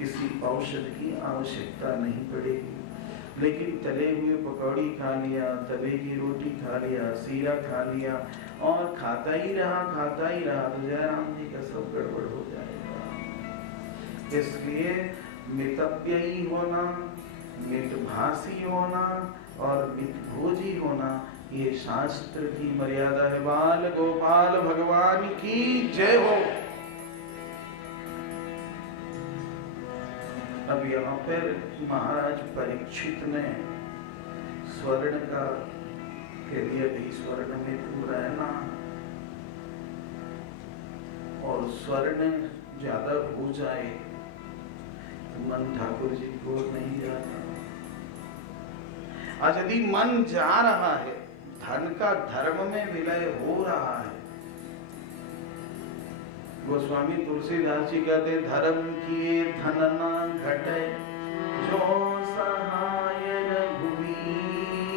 किसी औषध की आवश्यकता नहीं पड़ेगी। लेकिन तले हुए पकौड़ी खा लिया, तवे की रोटी खा लिया, सीरा खा लिया और खाता ही रहा तो जयराम जी का सब गड़बड़ हो जाएगा। इसलिए मितव्य ही होना, मितभाषी होना और मितभोजी होना, ये शास्त्र की मर्यादा है। बाल गोपाल भगवान की जय हो। अब यहाँ पर महाराज परीक्षित ने स्वर्ण का के लिए भी स्वर्ण में तू रहना, और स्वर्ण ज्यादा हो जाए तो मन ठाकुर जी को नहीं जाता। आज यदि मन जा रहा है, धन का धर्म में विलय हो रहा है, गोस्वामी तुलसीदास जी कहते धर्म किए धन न घटे, जो सहाय रघुवीर,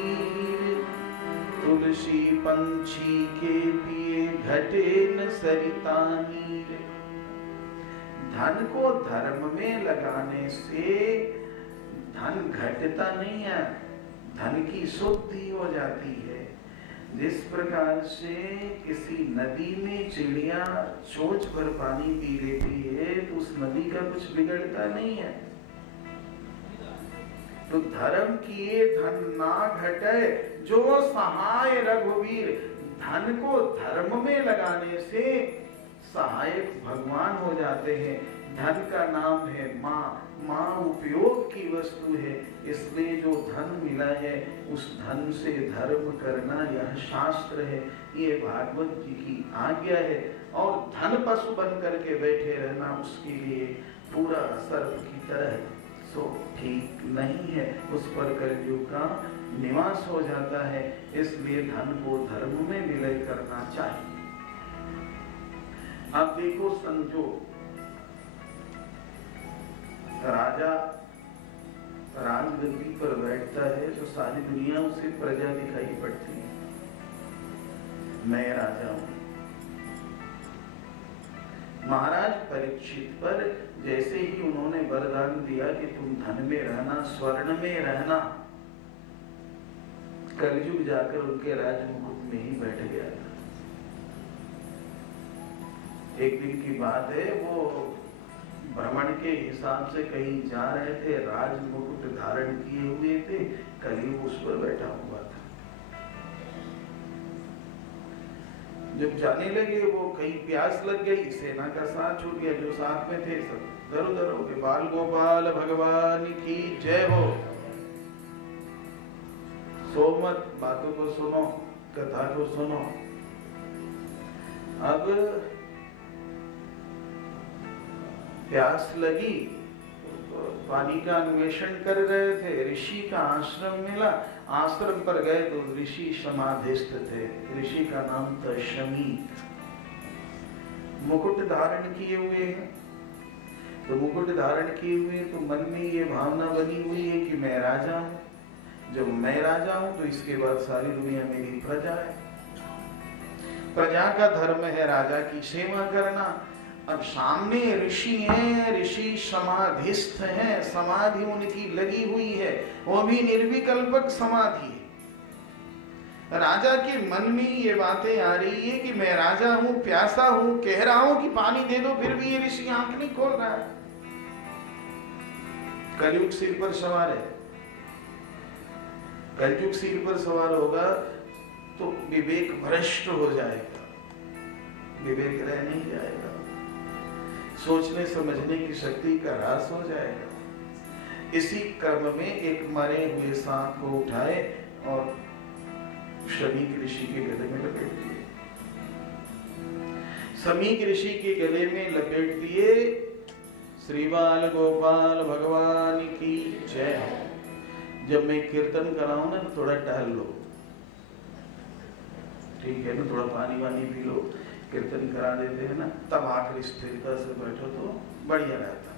तुलसी पंछी के पिए घटे न सरिता नीर। धन को धर्म में लगाने से धन घटता नहीं है, धन की शुद्धि हो जाती है। जिस प्रकार से किसी नदी में चिड़िया चोंच पर पानी पी लेती है तो उस नदी का कुछ बिगड़ता नहीं है। तो धर्म किए धन ना घटे, जो सहाय रघुवीर। धन को धर्म में लगाने से सहायक भगवान हो जाते हैं। धन का नाम है माँ, माँ उपयोग की वस्तु है, इसलिए जो धन मिला है उस धन से धर्म करना यह शास्त्र है, ये भागवत जी की आज्ञा है। और धन पशु बन करके बैठे रहना उसके लिए पूरा सर्प की तरह सो ठीक नहीं है, उस पर कलयुग का निवास हो जाता है। इसलिए धन को धर्म में विलय करना चाहिए। अब देखो, समझो राजा राजगद्दी पर बैठता है तो सारी दुनिया उसे प्रजा दिखाई पड़ती है। मैं राजा हूं। महाराज परीक्षित पर जैसे ही उन्होंने वरदान दिया कि तुम धन में रहना, स्वर्ण में रहना, कलयुग जाकर उनके राजमुकुट में ही बैठ गया था। एक दिन की बात है, वो भ्रमण के हिसाब से कहीं जा रहे थे, राजमुकुट धारण किए हुए थे, कलयुग उस पर बैठा हुआ था। जब जाने लगे वो कहीं प्यास लग गई, सेना का साथ छूट गया, जो साथ में थे सब दर उधर हो गए। बाल गोपाल भगवान की जय हो। सोमत बातों को सुनो, कथा को सुनो। अब प्यास लगी, पानी का अन्वेषण कर रहे थे, ऋषि का आश्रम मिला, आश्रम पर गए तो ऋषि समाधिस्थ थे। ऋषि का नाम था शमी। मुकुट धारण किए हुए हैं, तो मुकुट धारण किए हुए तो मन में ये भावना बनी हुई है कि मैं राजा हूं। जब मैं राजा हूं तो इसके बाद सारी दुनिया मेरी प्रजा है। प्रजा का धर्म है राजा की सेवा करना। अब सामने ऋषि हैं, ऋषि समाधिस्थ हैं, समाधि उनकी लगी हुई है, वो भी निर्विकल्पक समाधि है। राजा के मन में ये बातें आ रही है कि मैं राजा हूं, प्यासा हूं, कह रहा हूं कि पानी दे दो, फिर भी ये ऋषि आंख नहीं खोल रहा है। कलयुग सिर पर सवार है। कलयुग सिर पर सवार होगा तो विवेक भ्रष्ट हो जाएगा, विवेक रह नहीं जाएगा, सोचने समझने की शक्ति का ह्रास हो जाएगा। इसी क्रम में एक मरे हुए सांप को उठाए और शमीक ऋषि के गले में लपेट दिए। शमीक ऋषि के गले में लपेट दिए। श्री बाल गोपाल भगवान की जय। जब मैं कीर्तन कराऊं ना तो थोड़ा टहल लो, ठीक है ना, थोड़ा पानी वानी पी लो, कीर्तन करा देते हैं ना, तब आकर स्थिरता से बैठो तो बढ़िया रहता।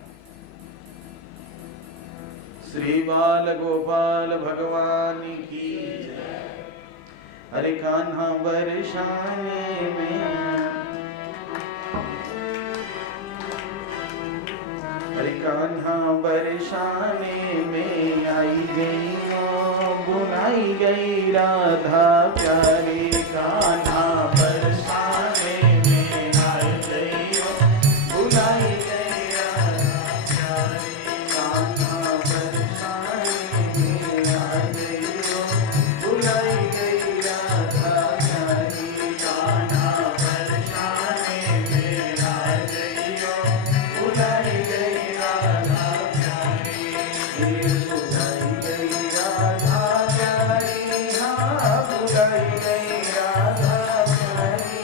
श्री बाल गोपाल भगवान की जय। हरे कान्हा बरसाने में अरे कान्हा बरसाने में आई गई बुलाई गई राधा प्यारी। कान्हा बरसाने में आई गई बुलाई गई राधा प्यारी। कान्हा बरसाने में आई गई बुलाई गई राधा प्यारी। कान्हा बरसाने में आई गई बुलाई गई राधा प्यारी। बुलाई गई राधा प्यारी, हाँ बुलाई गई राधा प्यारी।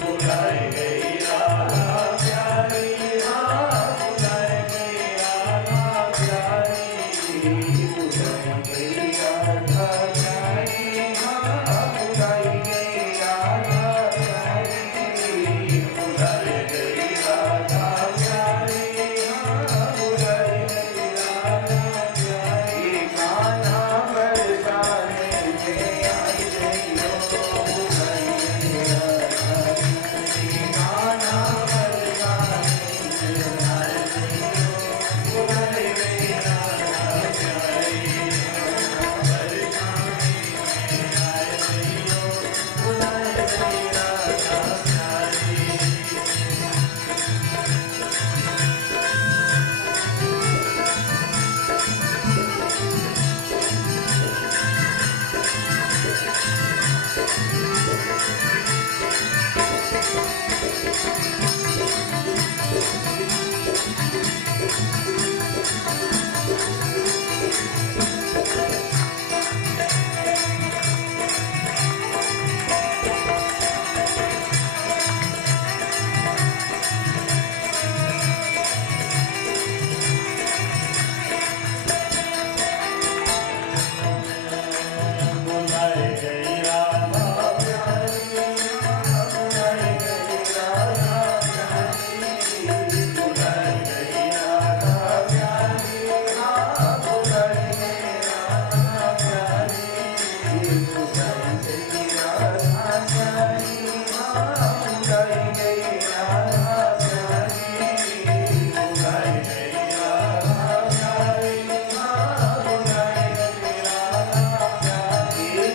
बुलाई गई राधा प्यारी, हाँ बुलाई गई राधा प्यारी। बुलाई गई राधा प्यारी, हाँ बुलाई गई राधा प्यारी। बुलाई गई राधा प्यारी, हाँ बुलाई गई राधा प्यारी।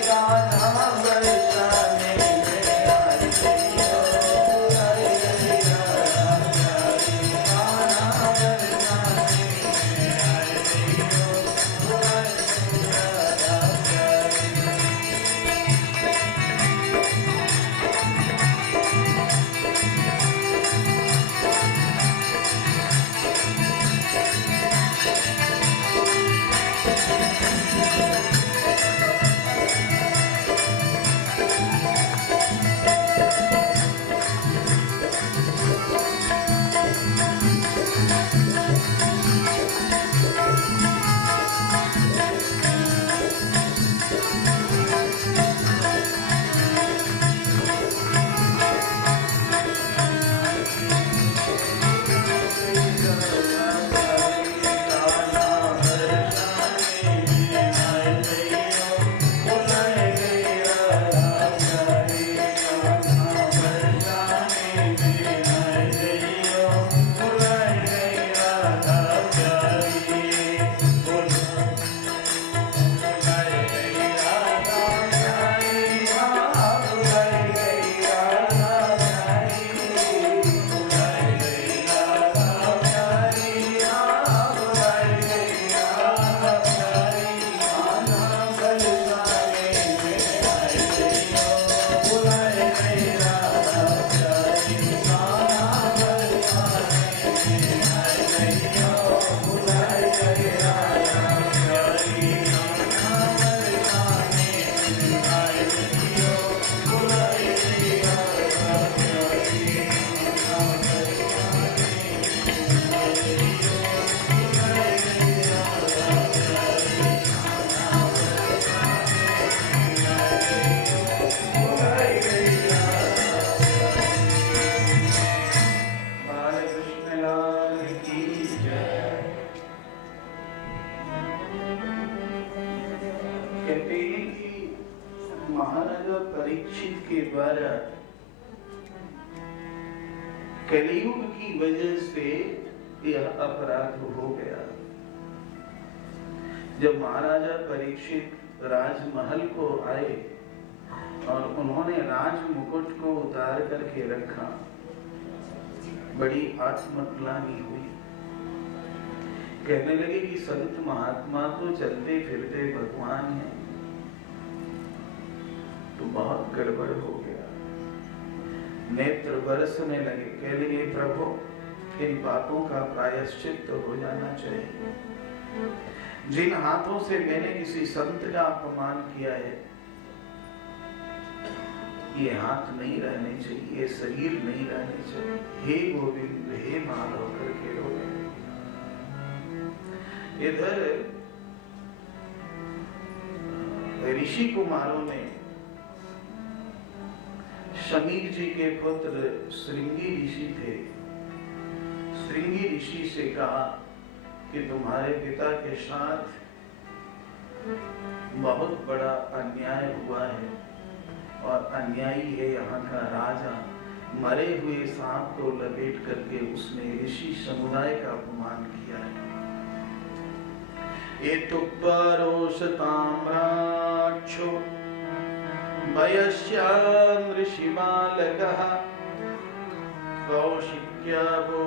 कान्हा बरसाने में आई गई बुलाई गई राधा प्यारी। कान्हा बरसाने में आई गई बुलाई गई राधा प्यारी। बरसाने में आई गई बुलाई गई राधा प्यारी। बुलाई गई राधा प्यारी, बुलाई गई राधा प्यारी। बुलाई गई राधा प्यारी, हाँ बुलाई गई राधा प्यारी। बुलाई गई राधा प्यारी, हाँ बुलाई गई राधा प्यारी। बुलाई गई राधा प्यारी, हाँ बुलाई गई राधा प्यारी। कान्हा बरसाने में आई गई बुलाई गई राधा प्यारी। कान्हा बरसाने में आई गई बुलाई गई राधा प्यारी। कहते हैं कि महाराजा परीक्षित के द्वारा कलियुग की वजह से यह अपराध हो गया। जब महाराजा परीक्षित राजमहल को आए और उन्होंने राज मुकुट को उतार करके रखा, बड़ी आत्मग्लानि हुई। कहने लगे कि संत महात्मा तो चलते फिरते भगवान हैं, तो बहुत गड़बड़ हो गया। नेत्र बरसने लगे। कह लगे प्रभु, इन पापों का प्रायश्चित हो जाना चाहिए। जिन हाथों से मैंने किसी संत का अपमान किया है, ये हाथ नहीं रहने चाहिए, ये शरीर नहीं रहने चाहिए। हे गोविंद, हे माधव करके रो रहे। इधर ऋषि कुमारों ने शमीर जी के पुत्र श्रृंगी ऋषि थे, श्रृंगी ऋषि से कहा कि तुम्हारे पिता के साथ बहुत बड़ा अन्याय हुआ है और अन्यायी है यहाँ का राजा। मरे हुए सांप को लपेट करके उसने ऋषि समुदाय का अपमान किया है। ये तुक्परोष ताम्राक्षो वयस्यान् ऋषि बालकः कौशिक्यावोपस्पृश्य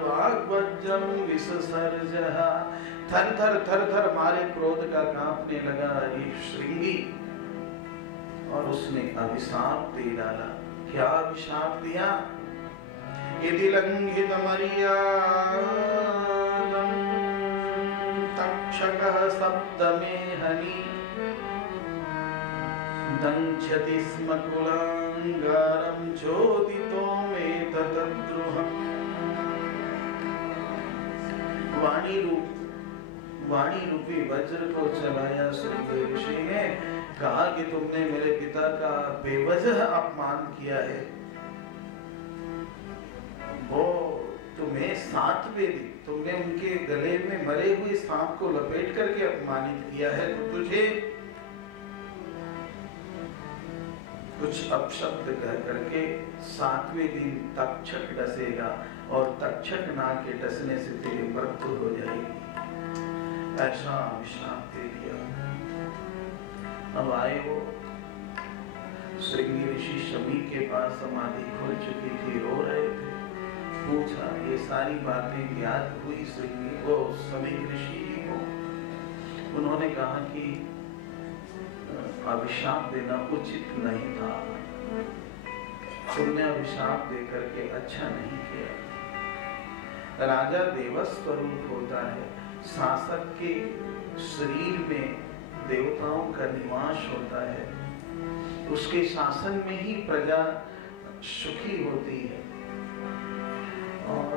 वाग्वज्रं विससर्जः। थर थर थर थर मारे क्रोध का कांपने लगा एक श्रृंगी और उसने अभिशाप दे डाला। क्या अभिशाप दिया? यदि लंघित मर्यादं तक्षकः सप्तमेहनि दंक्षति स्म कुलांगारं चोदितो मे तद्रुहम्। वाणी रूपी वज्र को चलाया श्रृंगी ऋषि ने, कहा कि तुमने मेरे पिता का बेवजह अपमान किया है। वो तुम्हें 7वें दिन तुमने उनके गले में मरे हुए सांप को लपेट करके अपमानित किया है, तो तुझे कुछ अपशब्द कह करके 7वें दिन तक्षक डसेगा और तक्षक नाग के डसने से तेरी मृत्यु हो जाएगी। ऐसा अभिशाप दे दिया। अब आए वो श्रृंगी ऋषि शमी के पास समाधि खुल चुकी थी, रो रहे थे। पूछा, ये सारी बातें ज्ञात हुई श्रृंगी को, शमी ऋषि जी को। उन्होंने कहा कि अभिशाप देना उचित नहीं था, तुमने अभिशाप दे करके अच्छा नहीं किया। राजा देवस्वरूप होता है, शासक के शरीर में देवताओं का निवास होता है, उसके शासन में ही प्रजा सुखी होती है। और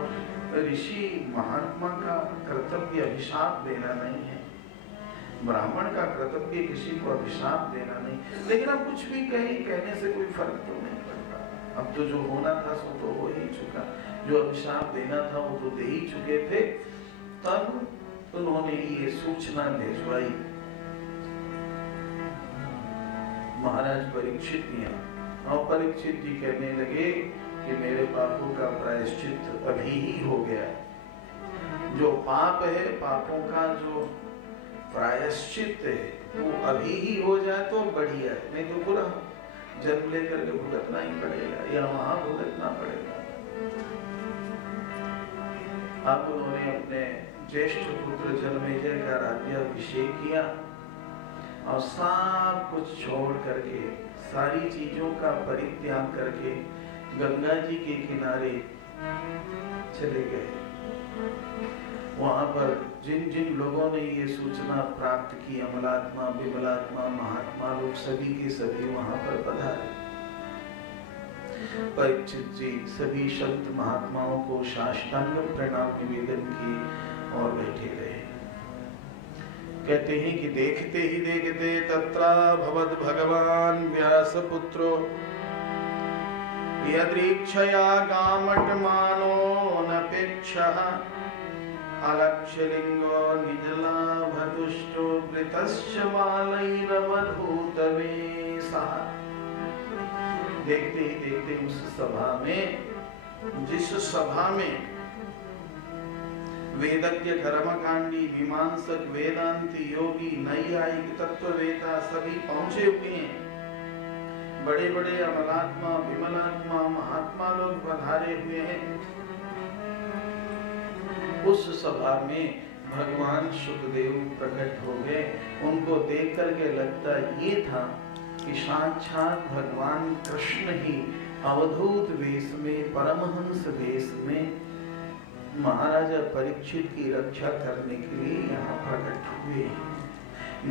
ऋषि महात्मा का कर्तव्य अभिशाप देना नहीं है, ब्राह्मण का कर्तव्य किसी को अभिशाप देना नहीं। लेकिन अब कुछ भी कहने से कोई फर्क तो नहीं पड़ता। अब तो जो होना था सो तो हो ही चुका, जो अभिशाप देना था वो तो दे ही चुके थे। तब उन्होंने ये सूचना भिजवाई महाराज परीक्षित यहाँ, और परीक्षित जी कहने लगे कि मेरे पापों का प्रायश्चित अभी ही हो गया। जो पाप है, पापों का जो प्रायश्चित है वो अभी ही हो जाए तो बढ़िया है, नहीं तो पूरा जन्म लेकर के भुगतना ही पड़ेगा या वहां भुगतना पड़ेगा। अब उन्होंने अपने ज्येष्ठ पुत्र जन्मेजय का राज्याभिषेक किया और सब कुछ छोड़ करके, सारी चीजों का परित्याग करके गंगा जी के किनारे चले गए। वहां पर जिन जिन लोगों ने ये सूचना प्राप्त की, अमलात्मा, विमलात्मा, महात्मा लोग सभी के सभी वहां पर पधारे। परीक्षित जी सभी संत महात्माओं को साष्टांग प्रणाम निवेदन किए और बैठे रहे। कहते हैं कि देखते ही देखते तत्रा भवद भगवान व्यासपुत्रो यदृक्षया गामटमानो नपेक्षः अलक्षलिंगो निजलाभतुष्टो वृतश्च मालैरवधूतवेशः। देखते ही देखते उस सभा में, जिस सभा में वेदज्ञ कर्मकांडी मीमांसक वेदांती योगी नैयायिक तत्ववेता सभी पहुंचे हुए हैं। बड़े बड़े अमलात्मा विमलात्मा महात्मा लोग पधारे हुए हैं। उस सभा में भगवान सुखदेव प्रकट हो गए। उनको देख करके लगता ये था कि साक्षात भगवान कृष्ण ही अवधूत वेश में परमहंस वेश में महाराजा परीक्षित की रक्षा करने के लिए यहाँ प्रकट हुए।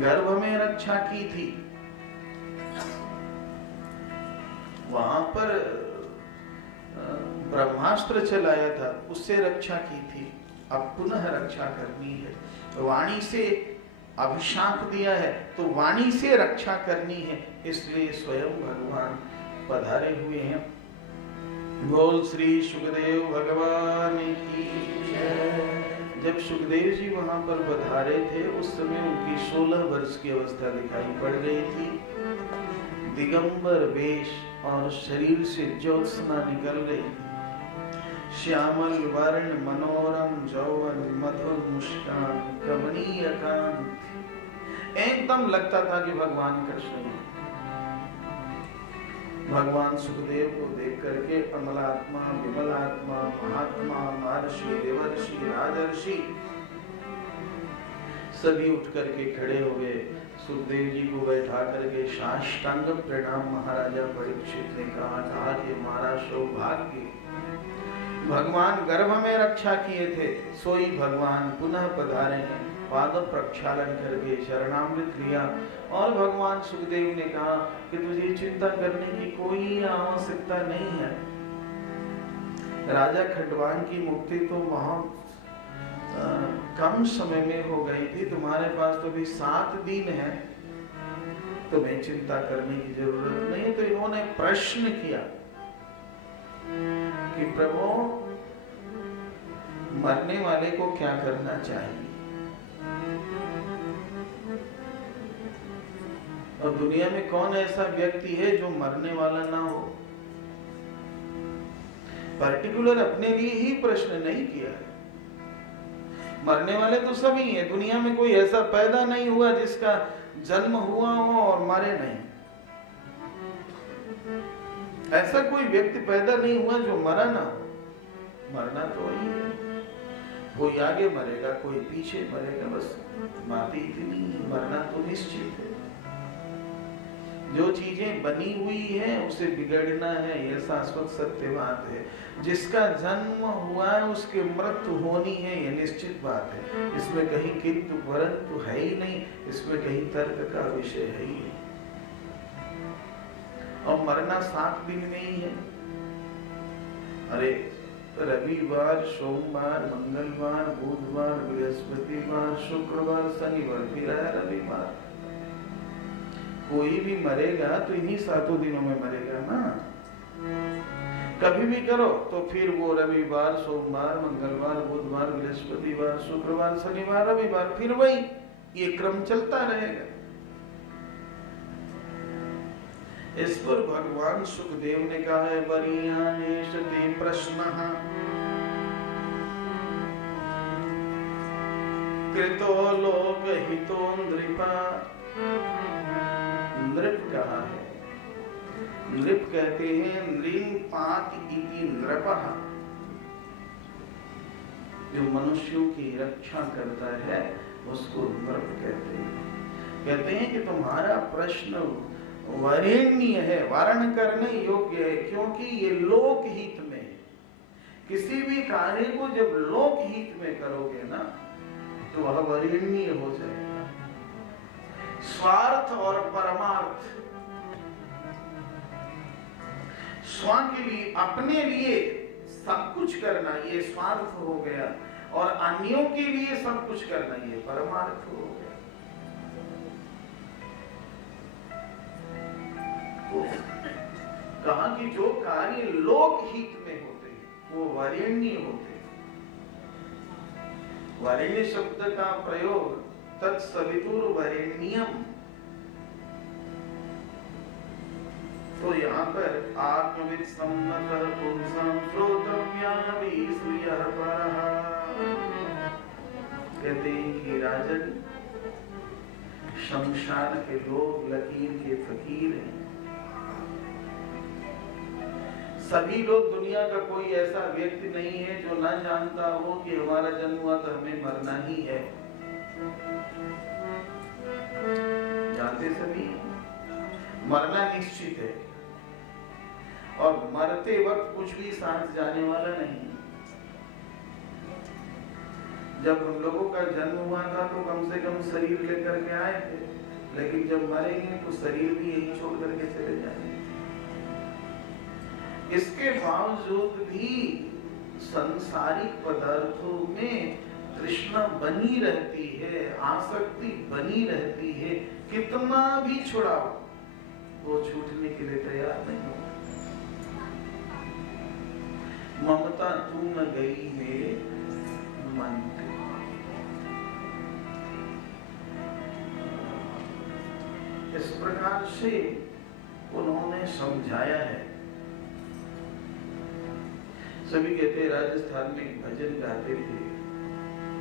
गर्भ में रक्षा की थी, वहां पर ब्रह्मास्त्र चलाया था, उससे रक्षा की थी, अब पुनः रक्षा करनी है। वाणी से अभिशाप दिया है तो वाणी से रक्षा करनी है, इसलिए स्वयं भगवान पधारे हुए हैं। बोल श्री सुखदेव भगवान की जय। जब सुखदेव जी वहां पर पधारे थे उस समय उनकी 16 वर्ष की अवस्था दिखाई पड़ रही थी। दिगंबर वेश और शरीर से ज्योत्सना निकल रही थी। श्यामल वर्ण मनोरम जौवन मधुर मुस्कान कमनीय कांति, एकदम लगता था कि भगवान कृष्ण ही। भगवान सुखदेव को देख करके अमलात्मा विमलात्मा महात्मा महर्षि देवर्षि राजर्षि सभी उठ करके खड़े हो गए। सुखदेव जी को बैठा करके साष्टांग प्रणाम महाराजा परीक्षित ने कहा कि हमारा सौभाग्य भगवान गर्भ में रक्षा किए थे, सोई भगवान पुनः पधारे हैं। पाद प्रक्षालन करके शरणामृत लिया और भगवान सुखदेव ने कहा कि तुझे चिंता करने की कोई आवश्यकता नहीं है। राजा खंडवान की मुक्ति तो बहुत कम समय में हो गई थी, तुम्हारे पास तो भी 7 दिन है, तुम्हें चिंता करने की जरूरत नहीं। तो इन्होंने प्रश्न किया कि प्रभु मरने वाले को क्या करना चाहिए। और दुनिया में कौन ऐसा व्यक्ति है जो मरने वाला ना हो। पर्टिकुलर अपने लिए ही प्रश्न नहीं किया है। मरने वाले तो सभी हैं, दुनिया में कोई ऐसा पैदा नहीं हुआ जिसका जन्म हुआ हो और मरे नहीं। ऐसा कोई व्यक्ति पैदा नहीं हुआ जो मरा ना हो। मरना तो वही है, कोई आगे मरेगा कोई पीछे मरेगा, बस बात इतनी। मरना तो निश्चित है। जो चीजें बनी हुई है उसे बिगड़ना है, यह शाश्वत सत्य बात है। जिसका जन्म हुआ है उसकी मृत्यु होनी है, यह निश्चित बात है। इसमें कहीं किंतु परंतु है ही नहीं, इसमें कहीं तर्क का विषय है ही नहीं। और मरना 7 दिन में ही है। अरे रविवार सोमवार मंगलवार बुधवार बृहस्पतिवार शुक्रवार शनिवार फिर है रविवार। कोई भी मरेगा तो इन्हीं 7 दिनों में मरेगा ना। कभी भी करो तो फिर वो रविवार सोमवार मंगलवार बुधवार बृहस्पतिवार शुक्रवार शनिवार रविवार, फिर वही ये क्रम चलता रहेगा। इस पर भगवान सुखदेव ने कहा है वरीयानेशते प्रश्नः कृतो लोकहितो नृपा। नृप कहा है, नृप कहते हैं नृपात इति नृपः, जो मनुष्यों की रक्षा करता है उसको नृप कहते हैं। कहते हैं कि तुम्हारा प्रश्न वरेण्य है, वारण करने योग्य है, क्योंकि ये लोकहित में है। किसी भी कार्य को जब लोकहित में करोगे ना तो वह वरेण्य हो जाएगा। स्वार्थ और परमार्थ, स्व के लिए अपने लिए सब कुछ करना ये स्वार्थ हो गया, और अन्यों के लिए सब कुछ करना ये परमार्थ हो गया। कहा कि जो कार्य लोकहित में होते हैं वो वरेण्य होते हैं। वरेण्य शब्द का प्रयोग तत्सवितुर वरेण्यम, तो यहाँ पर आत्मविद सम्मतः पुंसां श्रोतव्याभिः श्रियः परः। कहते हैं कि राजन, शमशान के लोग लकीर के फकीर हैं। सभी लोग, दुनिया का कोई ऐसा व्यक्ति नहीं है जो ना जानता हो कि हमारा जन्म हुआ तो हमें मरना ही है। जानते सभी, मरना निश्चित है और मरते वक्त कुछ भी सांस जाने वाला नहीं। जब हम लोगों का जन्म हुआ था तो कम से कम शरीर लेकर के आए थे, लेकिन जब मरेंगे तो शरीर भी यही छोड़ करके चले जाएंगे। इसके बावजूद भी संसारिक पदार्थों में तृष्णा बनी रहती है, आसक्ति बनी रहती है। कितना भी छुड़ाओ वो छूटने के लिए तैयार नहीं हो। ममता तू न गई मेरे मन के। इस प्रकार से उन्होंने समझाया है। सभी कहते हैं राजस्थान में एक भजन गाते थे,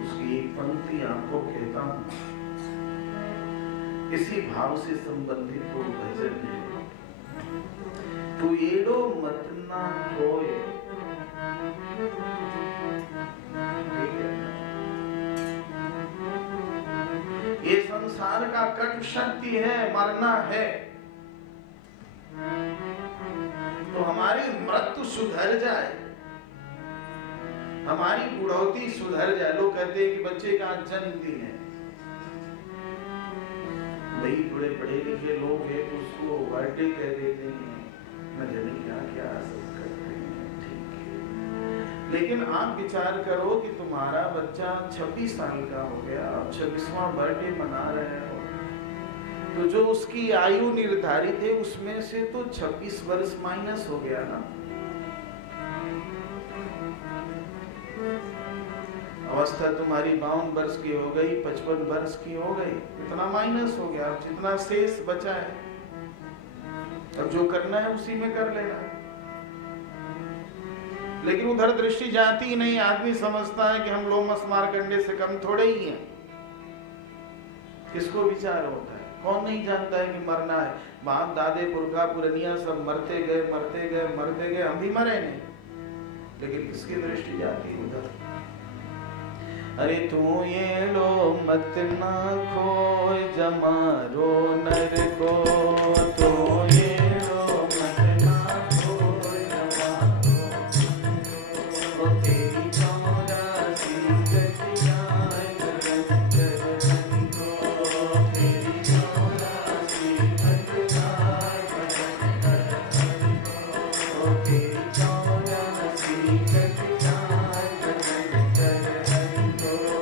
उसकी एक पंक्ति आपको कहता हूं, इसी भाव से संबंधित वो भजन है। तू एड़ो मत ना खोए, ये संसार का कट शक्ति है, मरना है। तो हमारी मृत्यु सुधर जाए, हमारी बुढ़ौती सुधर जाए। लोग कहते हैं कि बच्चे का जन्मदिन है, वही बड़े पढ़े लिखे लोग हैं तो उसको बर्थडे कह देते हैं, न जाने क्या क्या सब करते हैं। ठीक है, लेकिन आप विचार करो कि तुम्हारा बच्चा 26 साल का हो गया, 26वां बर्थडे मना रहे हो, तो जो उसकी आयु निर्धारित है उसमें से तो 26 वर्ष माइनस हो गया ना। अवस्था तुम्हारी 52 वर्ष की हो गई, 55 वर्ष की हो गई, इतना माइनस हो गया। जितना शेष बचा है अब जो करना है उसी में कर लेना। लेकिन उधर दृष्टि जाती ही नहीं। आदमी समझता है कि हम लोमस मार्कंडे से कम थोड़े ही हैं। किसको विचार होता है? कौन नहीं जानता है कि मरना है। बाप दादे पुरखा पुरनिया सब मरते गए मरते गए मरते गए, हम भी मरे नहीं, लेकिन किसकी दृष्टि जाती है उधर। अरे तू ये लो मत ना खोए जमारो नर को, तो ये लो मत ना खोए जमारो, ओ तेरी चौरासी गतियाँ गगन करनी को, तेरी चौरासी गतियाँ गगन करनी को, ओ तेरी चौरासी गतियाँ गगन करनी को।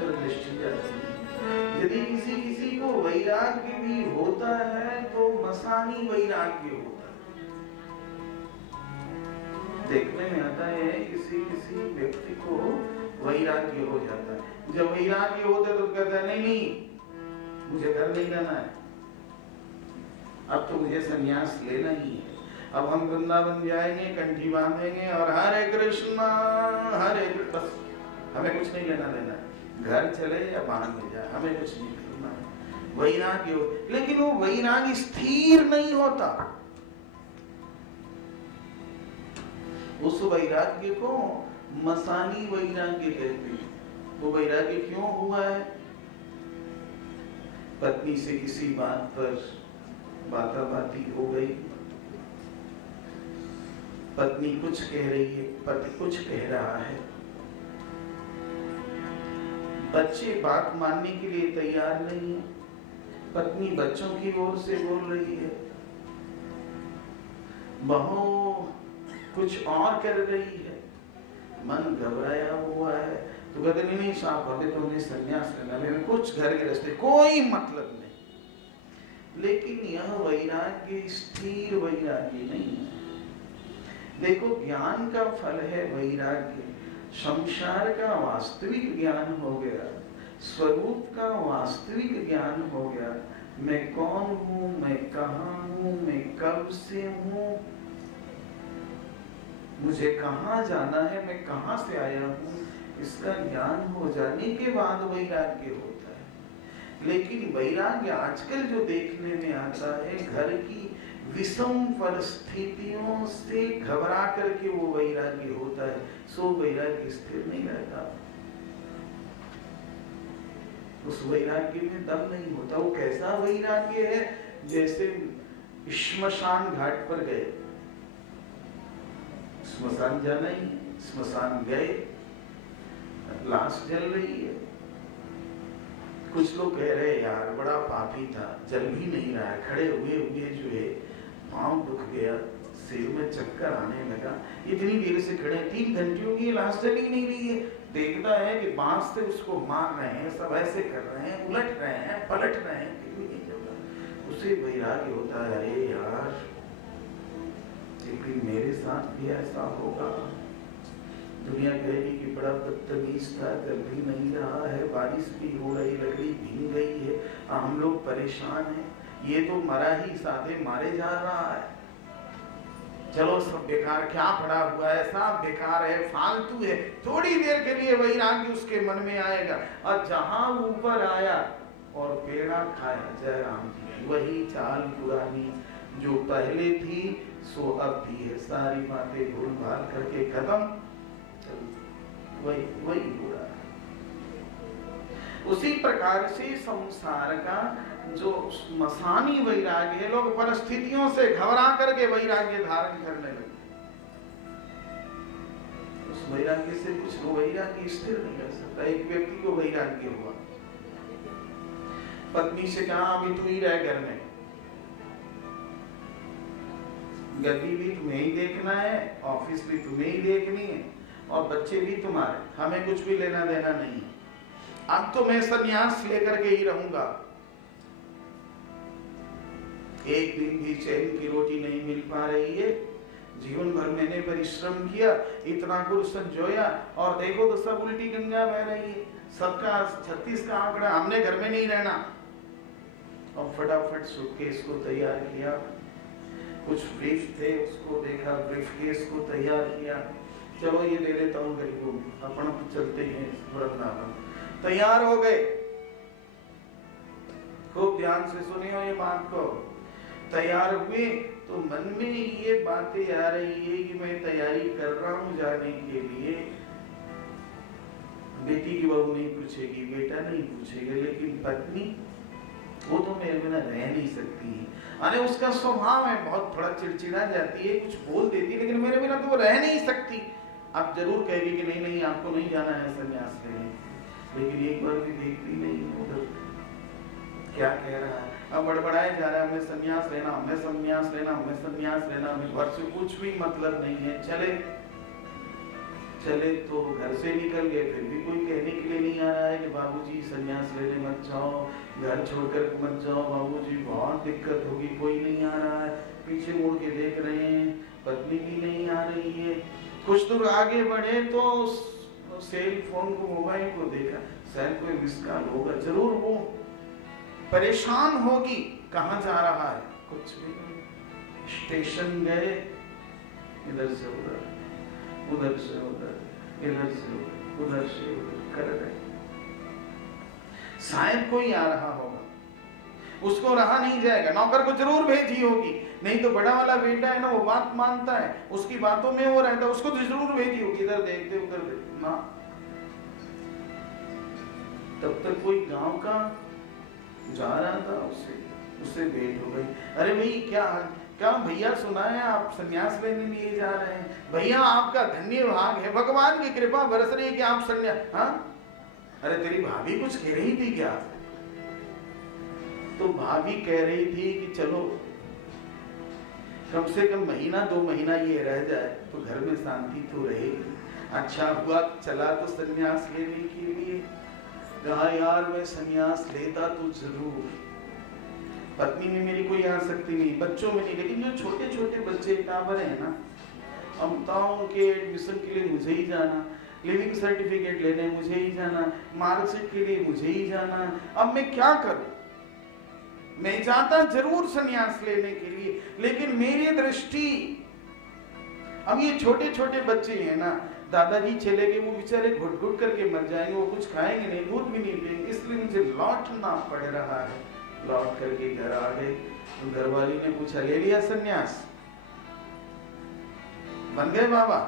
फिर निश्चित जाती है। यदि किसी को वैराग्य भी होता है तो मसानी वैराग्य होता है। देखने में आता है किसी व्यक्ति को वैराग्य हो जाता है। जब वैराग्य होता है तो कहता है नहीं मुझे घर नहीं रहना है, अब तो मुझे संन्यास लेना ही है। अब हम वृंदावन जाएंगे, कंठी बांधेंगे और हरे कृष्णा हरे कृष्ण, बस हमें कुछ नहीं लेना देना है, घर चले या बाहर ले जाए हमें कुछ नहीं करना है। वैराग्य हो, लेकिन वो वैराग्य स्थिर नहीं होता। उस वैराग्य को मसानी वैराग्य कहते हैं। वो वैराग्य क्यों हुआ है? पत्नी से किसी बात पर बाताबाती हो गई, पत्नी कुछ कह रही है, पति कुछ कह रहा है, बच्चे बात मानने के लिए तैयार नहीं है, पत्नी बच्चों की ओर से बोल रही है, बहू कुछ और कर रही है, मन घबराया हुआ है, तो कहते नहीं साहब अभी तो उन्हें संन्यास लेना, हमें कुछ घर के रास्ते कोई मतलब नहीं। लेकिन यह वैराग्य स्थिर वैराग्य नहीं है। देखो ज्ञान का फल है वैराग्य, संसार का वास्तविक ज्ञान हो गया, स्वरूप का वास्तविक ज्ञान हो गया। मैं कौन हूँ, मैं कहाँ हूँ, मैं कब से हूँ, मुझे कहाँ जाना है, मैं कहाँ से आया हूँ, इसका ज्ञान हो जाने के बाद वैराग्य होता है। लेकिन वैराग्य आजकल जो देखने में आता है, घर की विषम परिस्थितियों से घबरा करके वो वैराग्य होता है, सो वैराग्य स्थिर नहीं रहता। उस वैराग्य में दम नहीं होता। वो कैसा वैराग्य है? जैसे श्मशान घाट पर गए, श्मशान जाना ही, श्मशान गए, लाश जल रही है, कुछ लोग कह रहे यार बड़ा पापी था, जल भी नहीं रहा है, खड़े हुए हुए जो है पाँव दुख गया, सिर में चक्कर आने लगा, इतनी देर से खड़े 3 घंटे हो गए, लाश जल ही नहीं रही है। देखता है कि बांस से उसको मार रहे हैं, सब ऐसे कर रहे हैं, उलट रहे हैं, पलट रहे हैं, फिर भी नहीं चल रहा। उसे वैराग्य होता है, अरे यार लेकिन मेरे साथ भी ऐसा होगा। दुनिया कहेगी कि बड़ा बदतमीज था, जल भी नहीं रहा है, बारिश भी हो रही, लकड़ी भीग गई है, हम लोग परेशान हैं, ये तो मरा ही साथे मारे जा रहा है, चलो सब बेकार, क्या पड़ा हुआ है, सब बेकार है, फालतू है। थोड़ी देर के लिए वैराग्य उसके मन में आएगा, और जहां ऊपर आया और पेड़ा खाया, जय राम जी, वही चाल पुरानी जो पहले थी सो अब भी है, सारी बातें भूल भाल करके खत्म, वही हो रहा है। उसी प्रकार से संसार का जो मसानी वैराग्य है, लोग परिस्थितियों से घबरा करके वैराग्य धारण करने लगे। उस वैराग्य से कुछ वैराग्य स्थिर नहीं रह सकता। एक व्यक्ति को वैराग्य हुआ, पत्नी से कहा अभी तू ही रह घर में, गद्दी भी तुम्हें ही देखना है, ऑफिस भी तुम्हें ही देखनी है, और बच्चे भी तुम्हारे, हमें कुछ भी लेना देना नहीं है, अब तो मैं संन्यास लेकर के ही रहूंगा। एक दिन भी चैन की रोटी नहीं मिल पा रही है, जीवन भर मैंने परिश्रम किया, इतना कुछ संजोया, और देखो तो सब उल्टी गंगा बह रही है, सबका 36 का आंकड़ा, हमने घर में नहीं रहना। और फटाफट सूटकेस को तैयार किया, कुछ ब्रीफ थे उसको देखा, ब्रीफकेस को तैयार किया, चलो ये ले लेता हूँ गरीबों में, अपन चलते हैं वृंदावन। तैयार हो गए, खूब ध्यान से सुनियो ये बात को। तैयार हुए तो मन में ये बातें आ रही है कि मैं तैयारी कर रहा हूँ जाने के लिए, बेटी की बहू नहीं पूछेगी, बेटा नहीं पूछेगा, लेकिन पत्नी वो तो मेरे बिना रह नहीं सकती है। अरे उसका स्वभाव है, बहुत थोड़ा चिड़चिड़ा जाती है, कुछ बोल देती है, लेकिन मेरे बिना तो वो रह नहीं सकती। अब जरूर कहेगी कि नहीं नहीं आपको नहीं जाना है संन्यास लेने, लेकिन एक बार भी देखती नहीं उधर क्या कह रहा है। अब बड़बड़ाए जा रहा है, हमें संन्यास लेना, हमें संन्यास लेना, हमें संन्यास लेना, हमें घर से कुछ भी मतलब नहीं है। चले चले तो घर से निकल गए, फिर भी कोई कहने के लिए नहीं आ रहा है कि बाबूजी संन्यास लेने मत जाओ, घर छोड़कर मत जाओ बाबूजी, बहुत दिक्कत होगी। कोई नहीं आ रहा है, पीछे मुड़ के देख रहे हैं, पत्नी भी नहीं आ रही है। कुछ दूर आगे बढ़े तो सेल फोन को, मोबाइल को देखा, शायद कोई मिस कॉल होगा, जरूर वो परेशान होगी, कहाँ जा रहा है, कुछ भी नहीं। स्टेशन गए, इधर से उधर, उधर से उधर, इधर से उधर, उधर से उधर कर रहे। शायद कोई आ रहा होगा, उसको रहा नहीं जाएगा, नौकर को जरूर भेजी होगी, नहीं तो बड़ा वाला बेटा है ना, वो बात मानता है, उसकी बातों में वो रहता है, उसको तो जरूर भेजी होगी, इधर देख दे उधर देख ना। तब तक कोई गांव का जा रहा था, उससे भेंट हो गई। अरे भाई क्या भैया सुना है आप संन्यास लेने लिए जा रहे हैं? भैया आपका धन्य भाग है, भगवान की कृपा बरस रही है कि आप संन्यास। हाँ, अरे तेरी भाभी कुछ कह रही थी क्या? तो भाभी कह रही थी कि चलो कम से कम महीना 2 महीना ये रह जाए तो घर में शांति तो रहेगी। अच्छा हुआ चला तो संन्यास लेने के लिए। कहा यार मैं संन्यास लेता तो जरूर, पत्नी में मेरी कोई आसक्ति नहीं, बच्चों में नहीं, लेकिन जो छोटे छोटे बच्चे काबर है ना, अमताओं के एडमिशन के लिए मुझे ही जाना, लिविंग सर्टिफिकेट लेने मुझे ही जाना, मार्कशीट के लिए मुझे ही जाना, अब मैं क्या करूं? मैं चाहता जरूर संन्यास लेने के लिए, लेकिन मेरी दृष्टि, अब ये छोटे छोटे बच्चे हैं ना, दादाजी चले गए, वो बेचारे घुट घुट करके मर जाएंगे, वो कुछ खाएंगे नहीं, दूध भी नहीं पिएंगे, इसलिए मुझे लौटना पड़ रहा है। लौट करके घर आ गए, तो घरवाली ने पूछा ले लिया संन्यास? बन गए बाबा?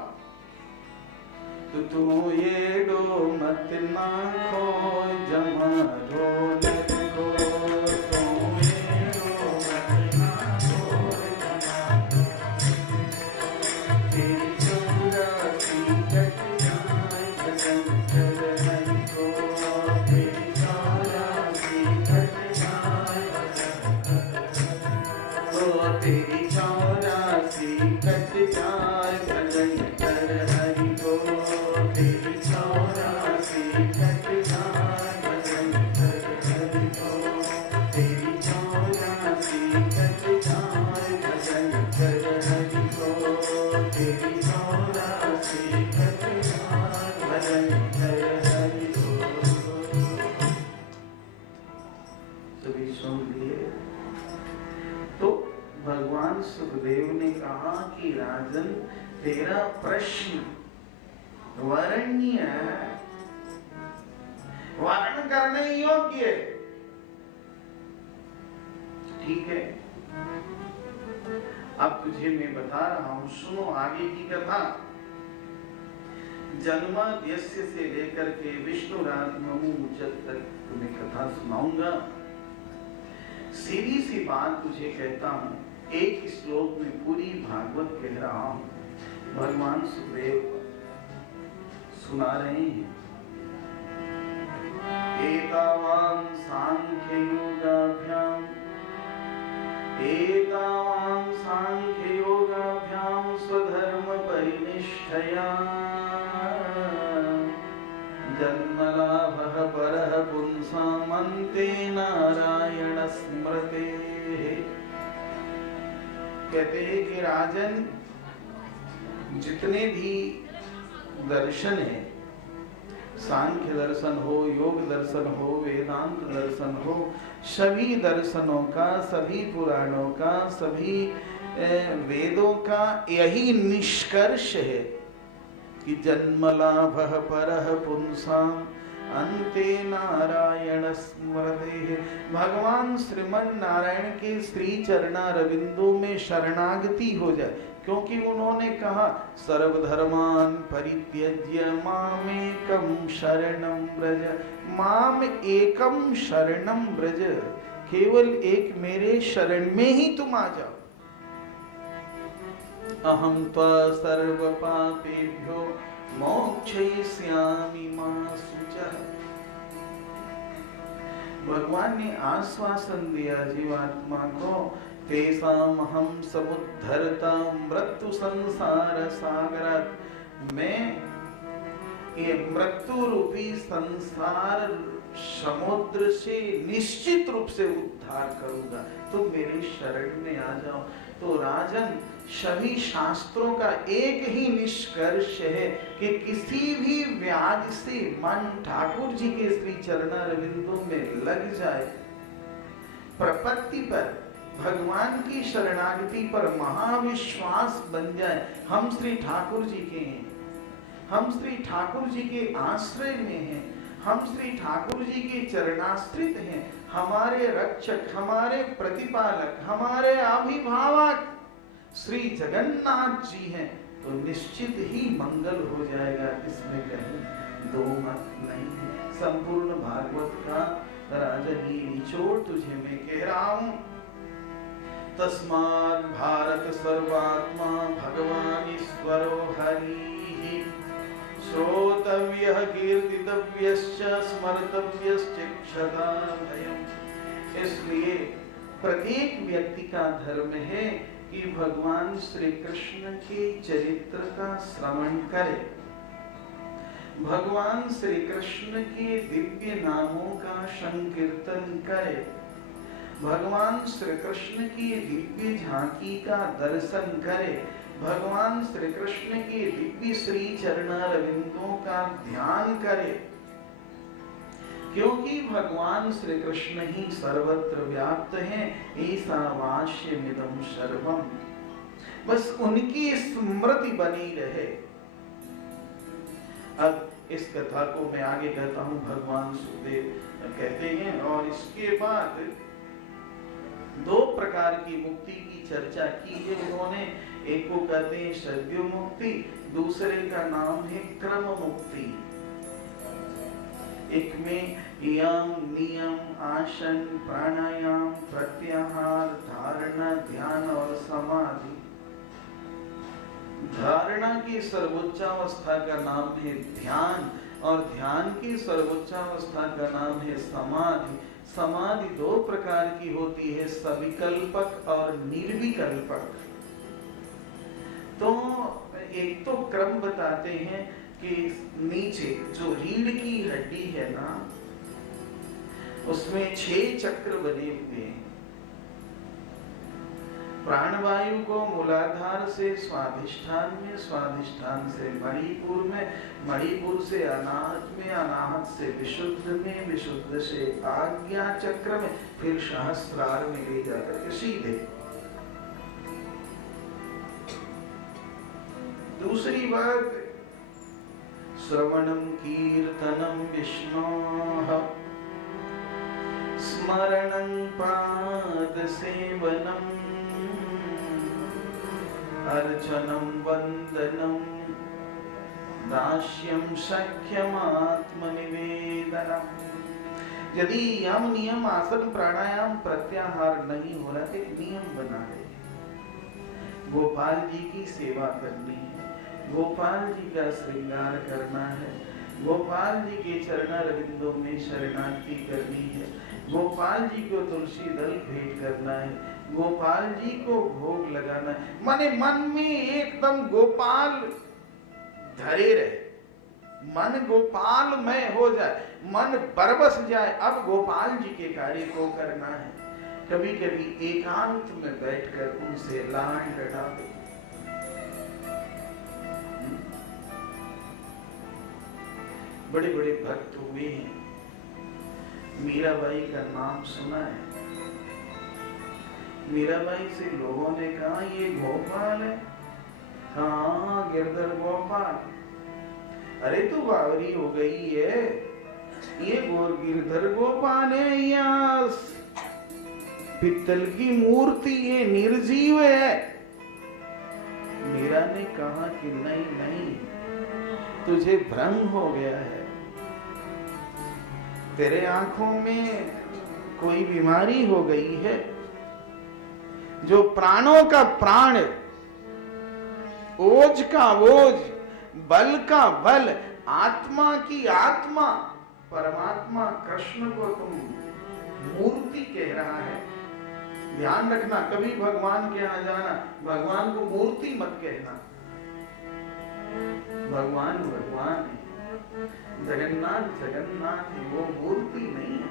तो तू ये डो मत ना खो जमा ढोल को, सुखदेव ने कहा कि राजन तेरा प्रश्न वर्णनीय है, वर्ण करने योग्य है। ठीक है, अब तुझे मैं बता रहा हूं, सुनो आगे की कथा। जन्माद्यस्य से लेकर के विष्णुरात्मनु तक तुम्हें कथा सुनाऊंगा। सीधी सी बात तुझे कहता हूं, एक श्लोक में पूरी भागवत कह रहा हूं। भगवान सुखदेव सुना रहे हैं, एतावान सांख्य योगाभ्याम, एतावान सांख्य योगाभ्याम स्वधर्म परिनिष्ठया जन्मलाभः परः पुंसाम् अन्ते नारायण स्मृतेः। कहते हैं कि राजन जितने भी दर्शन है, सांख्य दर्शन हो, योग दर्शन हो, वेदांत दर्शन हो, सभी दर्शनों का, सभी पुराणों का, सभी वेदों का यही निष्कर्ष है कि जन्मलाभः परः पुंसाम् अन्ते नारायण स्मृते। भगवान श्रीमन नारायण के श्री चरणारविंदों में शरणागति हो जाए, क्योंकि उन्होंने कहा सर्वधर्मान परित्यज्य मामेकं शरणं व्रज, माम एकम शरणं व्रज, केवल एक मेरे शरण में ही तुम आ जाओ। अहं त्वा सर्व पापेभ्यो मोक्षयिष्यामि मा शुचः। भगवान ने आश्वासन दिया जीवात्मा को, तेषामहं समुद्धरता मृत्यु संसार सागरात्, मैं ये मृत्यु रूपी संसार समुद्र से निश्चित रूप से उद्धार करूंगा, तुम मेरे शरण में आ जाओ। तो राजन, सभी शास्त्रों का एक ही निष्कर्ष है कि किसी भी व्याज से मन ठाकुर जी के श्री चरणारविंदों में लग जाए, प्रपत्ति पर, भगवान की शरणागति पर महाविश्वास बन जाए, हम श्री ठाकुर जी के हैं, हम श्री ठाकुर जी के आश्रय में हैं, हम श्री ठाकुर जी के चरणाश्रित हैं, हमारे रक्षक, हमारे प्रतिपालक, हमारे अभिभावक श्री जगन्नाथ जी हैं, तो निश्चित ही मंगल हो जाएगा, इसमें कहीं दो मत नहीं है। संपूर्ण भागवत का राजन ये निचोड़ तुझे मैं कह रहा हूं। तस्मात् भारत सर्वात्मा भगवान ईश्वरो हरि, श्रोतव्यः कीर्तितव्यश्च स्मर्तव्यश्च क्षताभयम्। इसलिए प्रत्येक व्यक्ति का धर्म है कि भगवान श्री कृष्ण के चरित्र का श्रवण करे, भगवान श्री कृष्ण के दिव्य नामों का संकीर्तन करे, भगवान श्री कृष्ण की दिव्य झांकी का दर्शन करे, भगवान श्री कृष्ण के दिव्य श्री चरणारविंदों का ध्यान करे, क्योंकि भगवान श्री कृष्ण ही सर्वत्र व्याप्त हैं। ईशावास्यमिदं सर्वम्, बस उनकी स्मृति बनी रहे। अब इस कथा को मैं आगे कहता हूं, भगवान सुखदेव कहते हैं, और इसके बाद दो प्रकार की मुक्ति की चर्चा की है उन्होंने। एक को कहते हैं सद्यो मुक्ति, दूसरे का नाम है क्रम मुक्ति। एक में यम, नियम, आसन, प्राणायाम, प्रत्याहार, धारणा, ध्यान और समाधि। धारणा की सर्वोच्चावस्था का नाम है ध्यान, और ध्यान की सर्वोच्चावस्था का नाम है समाधि। समाधि दो प्रकार की होती है, सविकल्पक और निर्विकल्पक। तो एक तो क्रम बताते हैं कि नीचे जो रीढ़ की हड्डी है ना, उसमें 6 चक्र बने हुए हैं। प्राणवायु को मूलाधार से स्वाधिष्ठान में, स्वाधिष्ठान से मणिपुर में, मणिपुर से अनाहत में, अनाहत से विशुद्ध में, विशुद्ध से आज्ञा चक्र में, फिर सहस्रार में ले जाकर के सीधे। दूसरी बात, श्रवणं कीर्तनं विष्णोः, स्मरणं पादसेवनं, अर्चनं वन्दनं, दास्यं सख्यम् आत्मनिवेदनम्। यदि यम, नियम, आसन, प्राणायाम, प्रत्याहार नहीं हो रहा, एक नियम बना है, गोपाल जी की सेवा करनी है, गोपाल जी का श्रृंगार करना है, गोपाल जी के चरणारविंदों में शरणागति करनी है, गोपाल जी को तुलसी दल भेंट करना है, गोपाल जी को भोग लगाना है। माने मन में एकदम गोपाल धरे रहे, मन गोपाल में हो जाए, मन बरबस जाए, अब गोपाल जी के कार्य को करना है। कभी कभी एकांत में बैठकर उनसे लाड लड़ा दो। बड़े बड़े भक्त हुए हैं, मीराबाई का नाम सुना है। मीराबाई से लोगों ने कहा ये गोपाल है। हाँ, गिरधर गोपाल। अरे तू बावरी हो गई है, ये गिरधर गोपाल है या पित्तल की मूर्ति है, निर्जीव है। मीरा ने कहा कि नहीं नहीं, तुझे भ्रम हो गया है, तेरे आंखों में कोई बीमारी हो गई है। जो प्राणों का प्राण, ओज का ओज, बल का बल, आत्मा की आत्मा, परमात्मा कृष्ण को तुम मूर्ति कह रहा है। ध्यान रखना, कभी भगवान के यहाँ जाना, भगवान को मूर्ति मत कहना। भगवान भगवान है, जगन्नाथ जगन्नाथ वो मूर्ति नहीं है।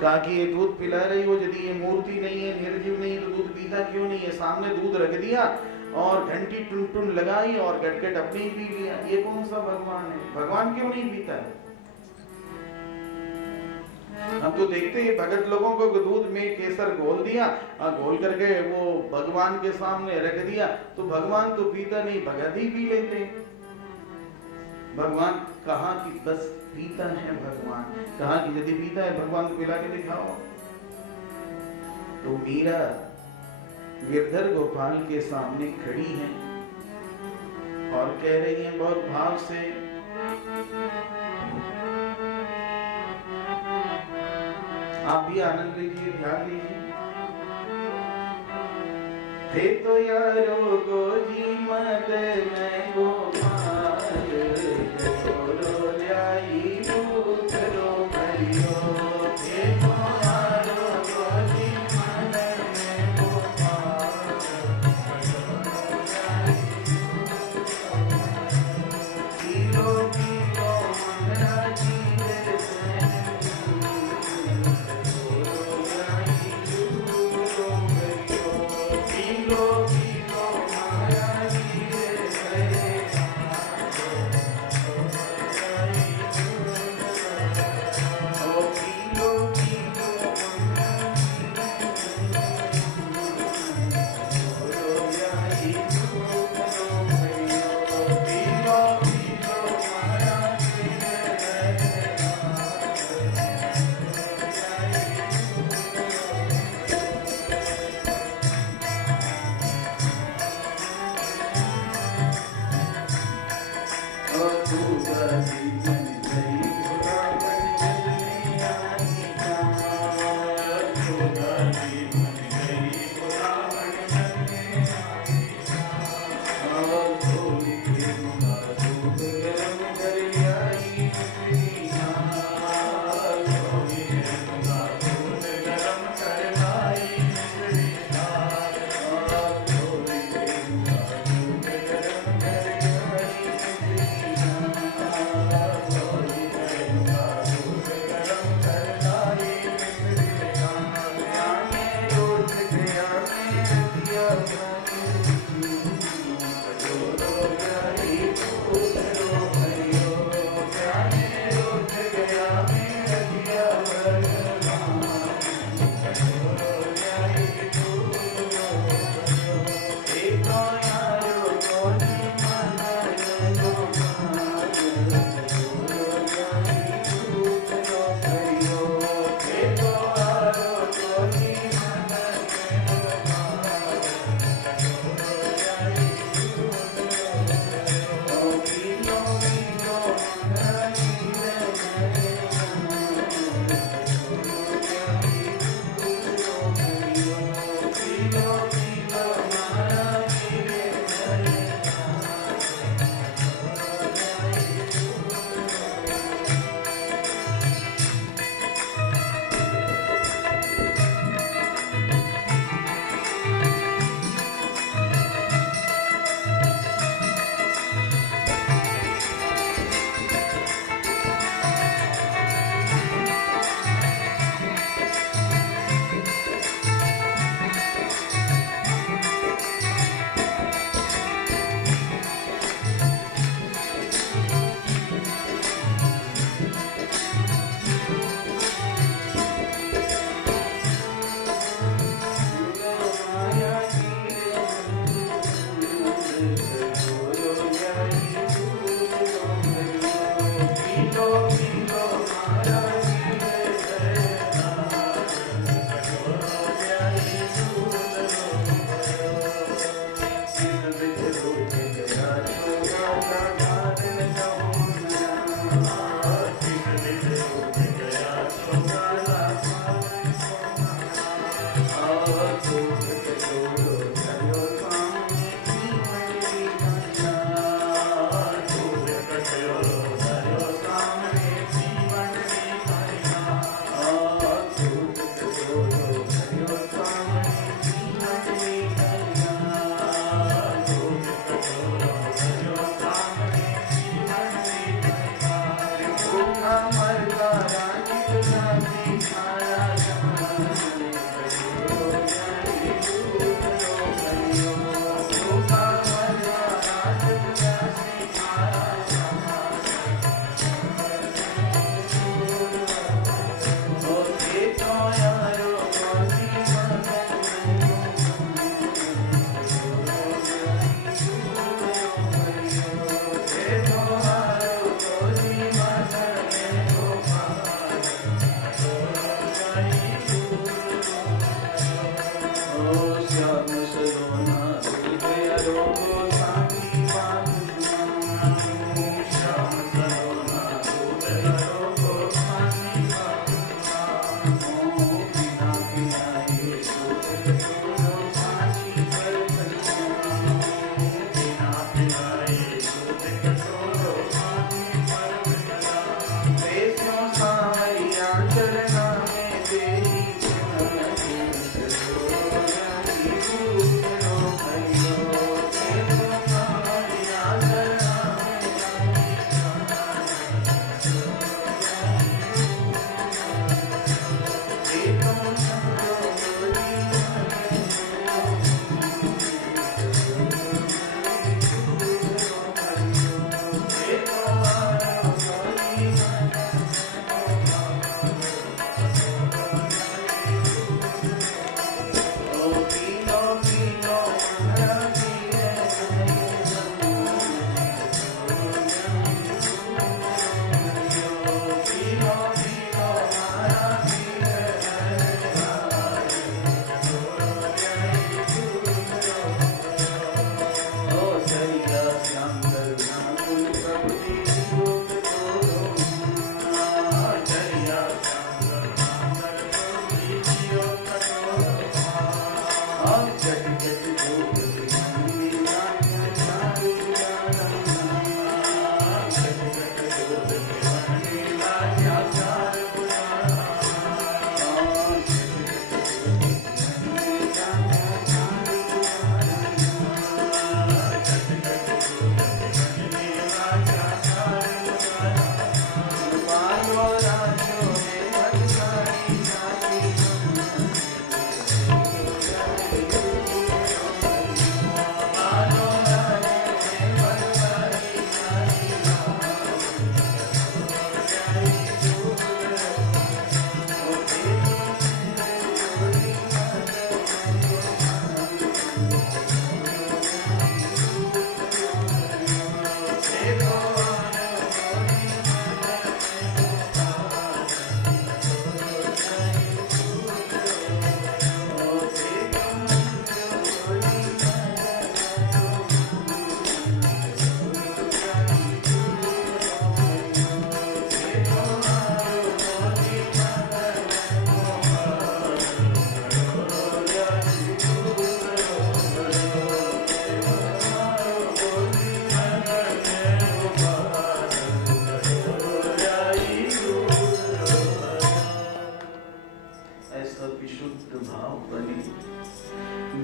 कहा कि ये दूध पिला रही हो, यदि ये मूर्ति नहीं है, निर्जीव नहीं, तो दूध पीता क्यों नहीं है? सामने दूध रख दिया और घंटी टुन टुन लगाई और गटगट अपने ही पी लिया। ये कौन सा भगवान है? भगवान क्यों नहीं पीता है? हम तो देखते हैं भगत लोगों को दूध में केसर घोल दिया, घोल करके वो भगवान के सामने रख दिया, तो भगवान तो पीता नहीं, भगत ही पी लेते हैं। भगवान कहा कि बस पीता है भगवान, कहा कि यदि पीता है भगवान को पिला के दिखाओ। तो मीरा गिरधर गोपाल के सामने खड़ी है और कह रही है बहुत भाव से, आप भी आनंद लीजिए, ध्यान लीजिए। थे तो यारो को जी मत मैं गोपाल, रो जाई भूत रो भरियो। थे तो यारो को जी मत मैं गोपाल, रो जाई किलो किलो मंगला जीवे से।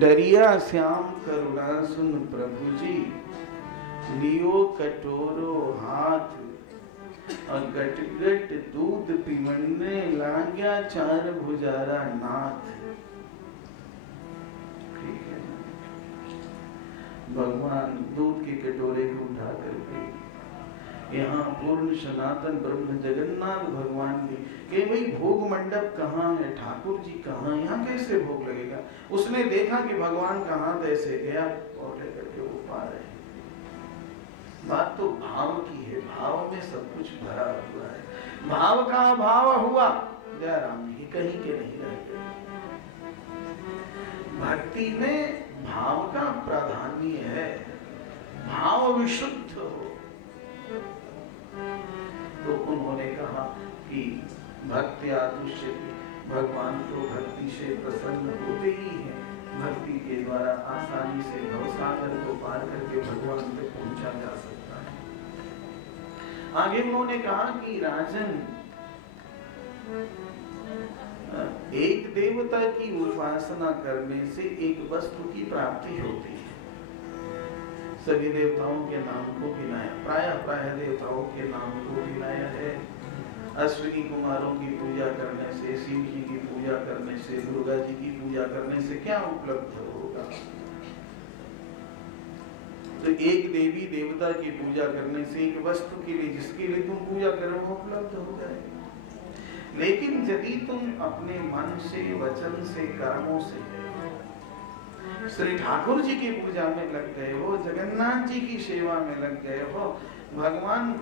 डरिया श्याम करुणा सुन प्रभु जी, लियो कटोरो हाथ, और गट गट दूध पीवने लाग्या चार भुजारा नाथ। ठीक है, भगवान दूध के कटोरे को उठा करके यहाँ पूर्ण सनातन ब्रह्म जगन्नाथ भगवान की भाई भोग मंडप कहाँ है, ठाकुर जी कहाँ, यहाँ कैसे भोग लगेगा। उसने देखा कि भगवान कहाँ तैसे गया और लेकर के वो पा रहे। बात तो भाव की है, भाव में सब कुछ भरा हुआ है। भाव का अभाव हुआ, जयराम ही कहीं के नहीं रह गए। भक्ति में भाव का प्राधान्य है, भाव विशुद्ध हो। तो उन्होंने कहा कि भक्ति आदुष्य, भगवान तो भक्ति से प्रसन्न होते ही हैं। भक्ति के द्वारा आसानी से भवसागर को पार करके भगवान तक पहुंचा जा सकता है। आगे उन्होंने कहा कि राजन, एक देवता की उपासना करने से एक वस्तु की प्राप्ति होती है। सभी देवताओं के नाम को गिनाया, प्राय देवताओं के नाम को गिनाया है। अश्विनी कुमारों की पूजा करने से, शिव जी की पूजा करने से, दुर्गा जी की पूजा करने से क्या उपलब्ध होगा। तो एक देवी देवता की पूजा करने से एक वस्तु के लिए, जिसके लिए तुम पूजा करो, वो उपलब्ध हो जाएगी। लेकिन यदि तुम अपने मन से, वचन से, कर्मों से श्री ठाकुर जी की पूजा में लग गए हो, जगन्नाथ जी की सेवा में लग गए हो, भगवान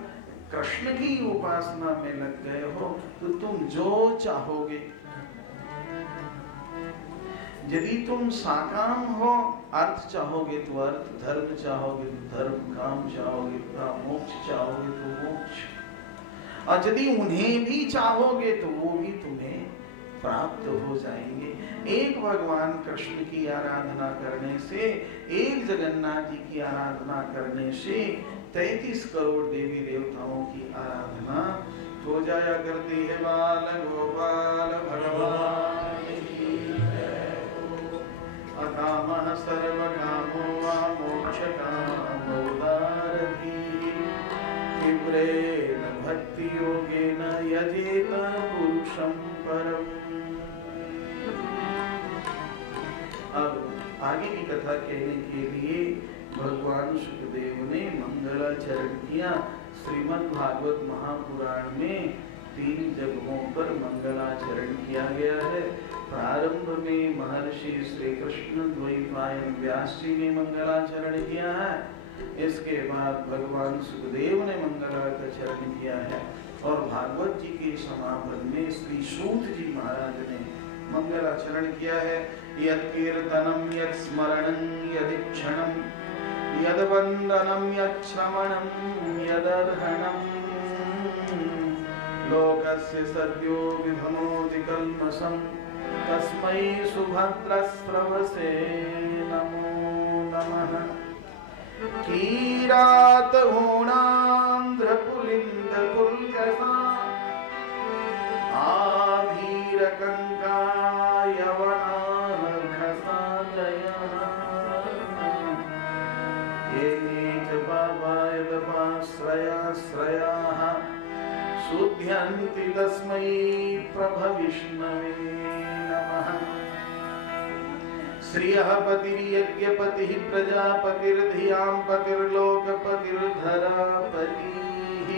कृष्ण की उपासना में लग गए हो, तो तुम जो चाहोगे, यदि तुम साकाम हो, अर्थ चाहोगे तो अर्थ, धर्म चाहोगे तो धर्म, काम चाहोगे तो मोक्ष चाहोगे तो मोक्ष, और यदि उन्हें भी चाहोगे तो वो भी तुम्हें प्राप्त हो जाएंगे। एक भगवान कृष्ण की आराधना करने से, एक जगन्नाथ जी की आराधना करने से 33 करोड़ देवी देवताओं की आराधना हो जाया करती है। बाल गोपाल भगवान की जय हो। अकामः सर्वकामो वा मोक्षकामो दारधीः, तीव्रेण भक्ति योगेन यजेत पुरुषं परम्। अब आगे की कथा कहने के लिए भगवान सुखदेव ने मंगलाचरण किया। श्रीमद् भागवत महापुराण में 3 जगहों पर मंगलाचरण किया गया है। प्रारंभ में महर्षि श्री कृष्ण द्वैपायन व्यास जी ने मंगलाचरण किया है। इसके बाद भगवान सुखदेव ने मंगलाचरण किया है, और भागवत जी के समापन में श्री सूत जी महाराज ने मंगलाचरण किया है। यत् कीर्तनं यत् स्मरणं यदिक्षणं यद् वन्दनं यत् श्रवणं यदर्हणं लोकस्य सद्यो विभनोति कल्मषं तस्मै सुभद्रस्रवसे नमो नमः। कीरात होणांध्र पुलिंद पुलकसा आभीर कंका यवनार्घसादया ये च पावायदपाश्रयाश्रयाः शुद्ध्यन्ति तस्मै प्रभविष्णवे नमः। श्रियः पतिर्यज्ञपतिः प्रजापतिर्धियां पतिर्लोकपतिर्धरापतिः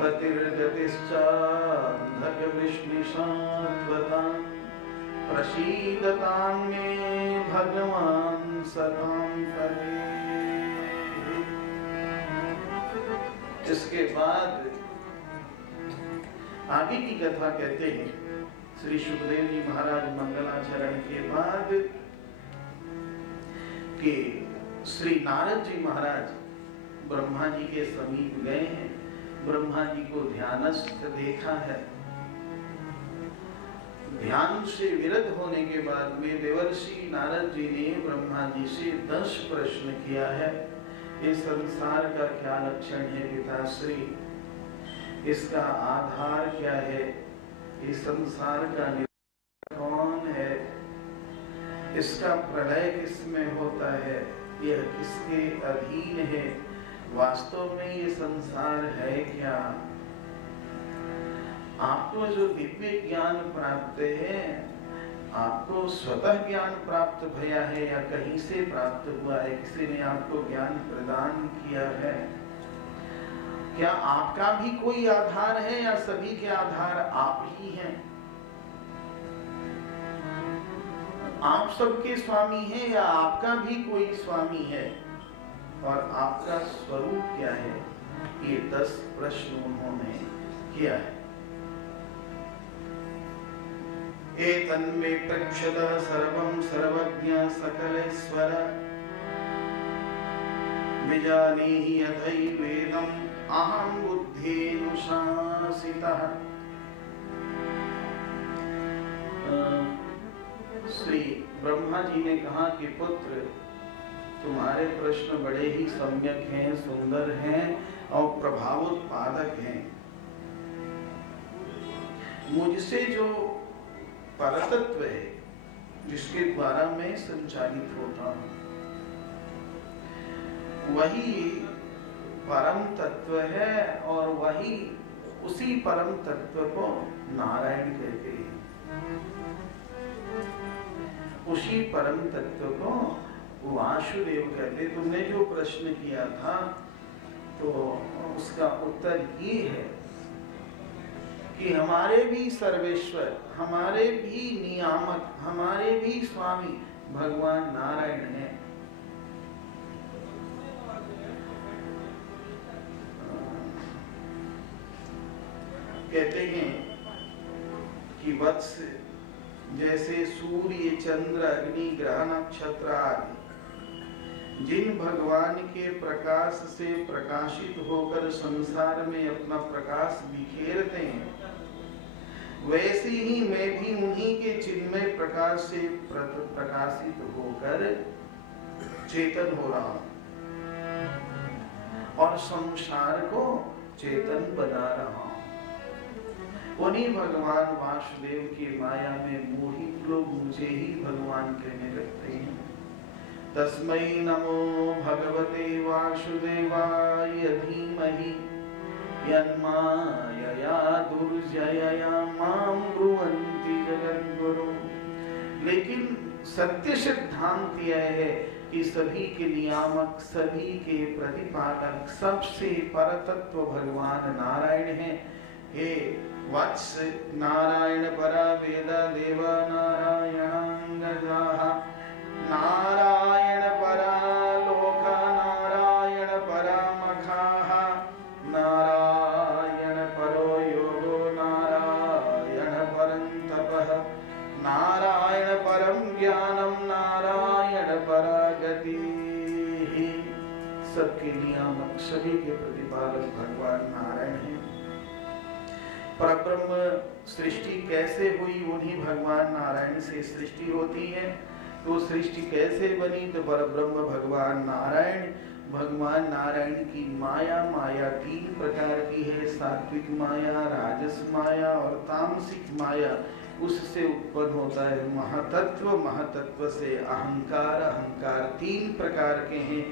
पतिर्गतिश्चान्धकवृष्णिशाश्वतां प्रसीदतां मे भगवान् सतां पतिः। इसके बाद आगे की कथा कहते हैं। श्री सुखदेव जी महाराज मंगलाचरण के बाद कि श्री नारद जी महाराज ब्रह्मा जी के समीप गए हैं। ब्रह्मा जी को ध्यानस्थ देखा है। ध्यान से विरत होने के बाद में देवर्षि नारद जी ने ब्रह्मा जी से 10 प्रश्न किया है। इस संसार का क्या लक्षण है पिताश्री, इसका आधार क्या है, इस संसार का निवास कौन है, इसका प्रलय किसमें होता है, यह किसके अधीन है, वास्तव में ये संसार है क्या। आपको जो दिव्य ज्ञान प्राप्त है, आपको स्वतः ज्ञान प्राप्त भया है या कहीं से प्राप्त हुआ है, किसी ने आपको ज्ञान प्रदान किया है। क्या आपका भी कोई आधार है या सभी के आधार आप ही हैं? आप सबके स्वामी हैं या आपका भी कोई स्वामी है, और आपका स्वरूप क्या है? ये 10 प्रश्न उन्होंने किया है। एतन्मे प्रक्षद सर्वं सर्वज्ञ सकलेश्वर विजानीहि यथैवेदम् अहं बुद्ध्यनुशासितः। श्री ब्रह्मा जी ने कहा कि पुत्र, तुम्हारे प्रश्न बड़े ही सम्यक हैं, सुंदर हैं और प्रभावोत्पादक हैं। मुझसे जो परतत्व है, जिसके द्वारा मैं संचालित होता हूँ, वही परम तत्व है और वही उसी परम तत्व को नारायण कहते हैं। उसी परम तत्व को वासुदेव कहते। तुमने जो प्रश्न किया था तो उसका उत्तर ये है कि हमारे भी सर्वेश्वर, हमारे भी नियामक, हमारे भी स्वामी भगवान नारायण हैं। कहते हैं कि वत्स, जैसे सूर्य, चंद्र, अग्नि, ग्रह, नक्षत्र आदि जिन भगवान के प्रकाश से प्रकाशित होकर संसार में अपना प्रकाश बिखेरते हैं, वैसे ही मैं भी उन्हीं के चिन्मय प्रकाश से प्रकाशित होकर चेतन हो रहा हूं और संसार को चेतन बना रहा हूं। उन्हीं भगवान वासुदेव की माया में मोहित लोग मुझे ही भगवान कहने लगते हैं। तस्मै नमो भगवते वासुदेवाय धीमहि यन्मायया दुर्जयया मां ब्रुवन्ति जगद्गुरु। लेकिन सत्य सिद्धांत यह है कि सभी के नियामक, सभी के प्रतिपालक, सबसे परतत्व भगवान नारायण हैं। हे वत्स, नारायण परा वेद देव नारायणांगजाः, नारायण परा लोक नारायण परा मखाः, नारायण परो योगो नारायण परं तपः, नारायण परं ज्ञानं नारायण परा गतिः। सबके नियामक, सभी के प्रतिपालक भगवान नारायण हैं। परब्रह्म सृष्टि कैसे हुई? उन्हीं भगवान नारायण से सृष्टि होती है। तो सृष्टि कैसे बनी? तो परब्रह्म भगवान नारायण, भगवान नारायण की माया, माया 3 प्रकार की है, सात्विक माया, राजस माया और तामसिक माया। उससे उत्पन्न होता है महातत्व, महातत्व से अहंकार, अहंकार 3 प्रकार के हैं,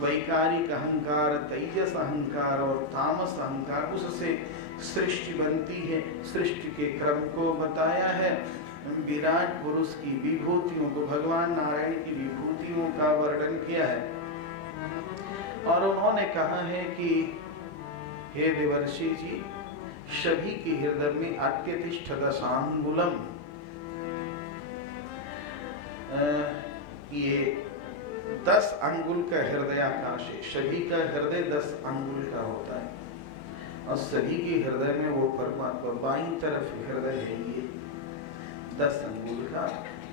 वैकारिक अहंकार, तेजस अहंकार और तामस अहंकार। उससे सृष्टि बनती है। सृष्टि के क्रम को बताया है, विराट पुरुष की विभूतियों को, भगवान नारायण की विभूतियों का वर्णन किया है। और उन्होंने कहा है कि हे देवर्षि जी, सभी के हृदय में अत्यतिष्ठ दशांगुलम, ये 10 अंगुल का हृदयाकाश है। सभी का हृदय 10 अंगुल का होता है और सभी के हृदय में वो परमात्मा, बाईं तरफ हृदय है ये 10 अंगुल का।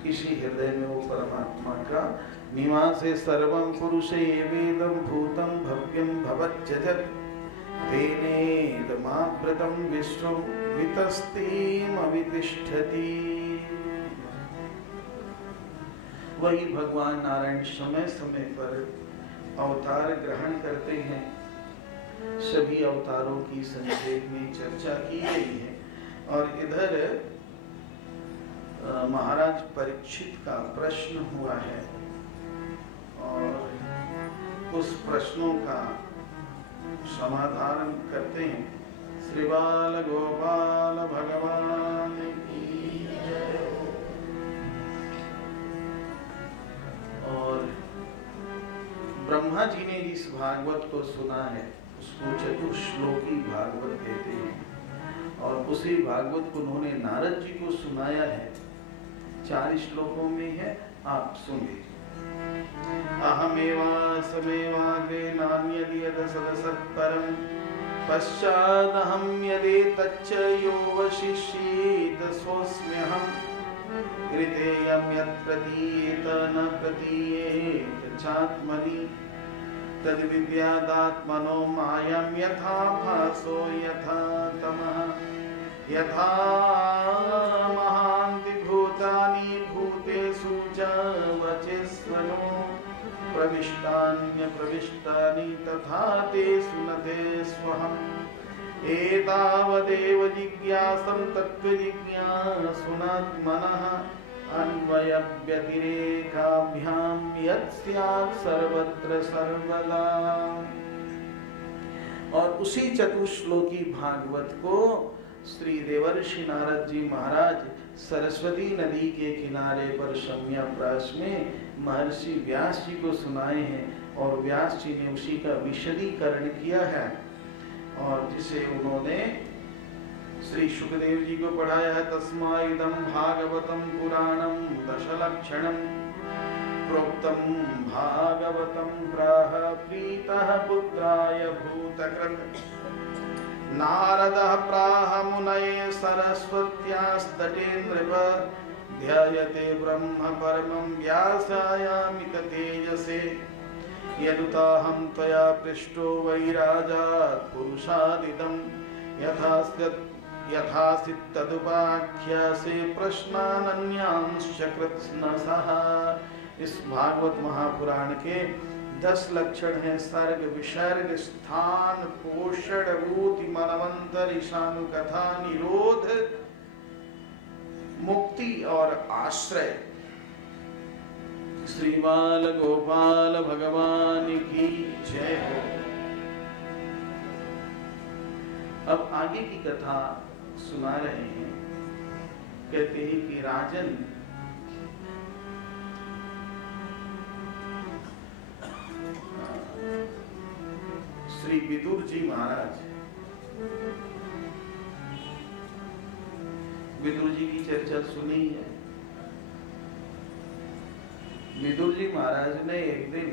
इसी हृदय में वो परमात्मा का निवास है। सर्वं पुरुषे वेदं भूतं भव्यं भवत्यजत् तेनेदमावृतं विश्वं वितस्तेमवितिष्ठति। वही भगवान नारायण समय समय पर अवतार ग्रहण करते हैं। सभी अवतारों की संक्षेप में चर्चा की गई है। और इधर महाराज परीक्षित का प्रश्न हुआ है और उस प्रश्नों का समाधान करते हैं। श्री बाल गोपाल भगवान की जय। और ब्रह्मा जी ने जिस भागवत को सुना है उसको चतुश्लोकी भागवत कहते हैं और उसी भागवत को उन्होंने नारद जी को सुनाया है। 4 श्लोकों में है, आप सुनिए। अहमेवासमेवाग्रे नान्यदि यदसदसत्परं पश्चादहं यदेतच्च यो वशिष्येत सोऽस्म्यहं कृतेयं यत् प्रतीयेत न प्रतीयेत चात्मनि तद्विद्यादात्मनो मायं यथा भासो यथा तमः यथा महान्ति भूतानि भूतेषु च वचस्वनो प्रविष्टान्यप्रविष्टानि तथा तेषु न तेष्वहम् एतावदेव जिज्ञासं तत्त्वजिज्ञासुनात्मनः अन्वयव्यतिरेकाभ्यां यत् स्यात् सर्वत्र सर्वदा। और उसी चतुश्लोकी भागवत को श्री देवर्षि नारद जी महाराज सरस्वती नदी के किनारे पर शम्याप्रास में महर्षि व्यास जी को सुनाए हैं और व्यास जी ने उसी का विशदीकरण किया है और जिसे उन्होंने श्री सुखदेव जी को पढ़ाया है। तस्माइदं भागवतं पुराणं दशलक्षणं प्रोक्तं भागवतं प्राह प्रीतः पुत्राय भूतकृत् नारदः प्राह मुनये सरस्वत्यास्तटे नृप ध्यायते ब्रह्म परमं व्यासायामित तेजसे यदुताहं त्वया पृष्टो वैराजात् पुरुषादिदं यथासित तदुपाख्यासे प्रश्नानन्यांश्च कृत्स्नसः। इस भागवत महापुराण के 10 लक्षण हैं। सर्ग, विसर्ग, स्थान, पोषण, भूति, मनवंतर, ईशानु कथा, निरोध, मुक्ति और आश्रय। श्री बाल गोपाल भगवान की जय हो। अब आगे की कथा सुना रहे हैं। कहते हैं कि राजन श्री विदुर जी महाराज, विदुर जी की चर्चा सुनी है। विदुर जी महाराज ने एक दिन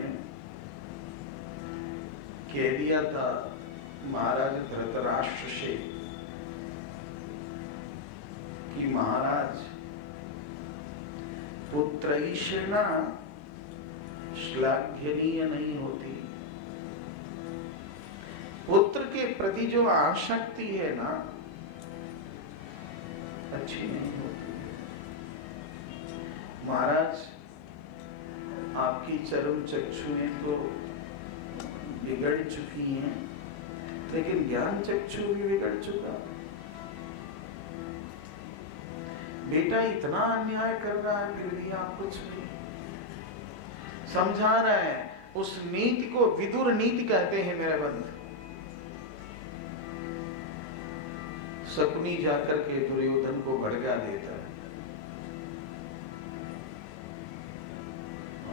कह दिया था महाराज धृतराष्ट्र से कि महाराज पुत्रैषणा श्लाघनीय नहीं होती। पुत्र के प्रति जो आसक्ति है ना, अच्छी नहीं होती। महाराज आपकी चरम चक्षुएं तो बिगड़ चुकी हैं, लेकिन ज्ञान चक्षु भी बिगड़ चुका। बेटा इतना अन्याय कर रहा है फिर भी आप कुछ नहीं समझा रहे हैं। उस नीति को विदुर नीति कहते हैं मेरे बंधु। शकुनी जाकर के दुर्योधन को भड़का देता है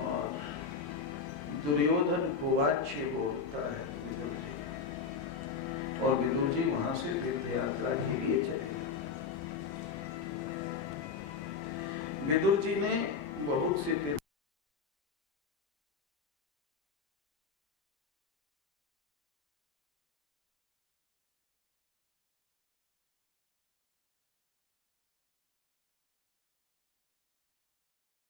और दुर्योधन को वाच्य बोलता है विदुर जी, और विदुर जी वहां से तीर्थ यात्रा के लिए चले। विदुर जी ने बहुत से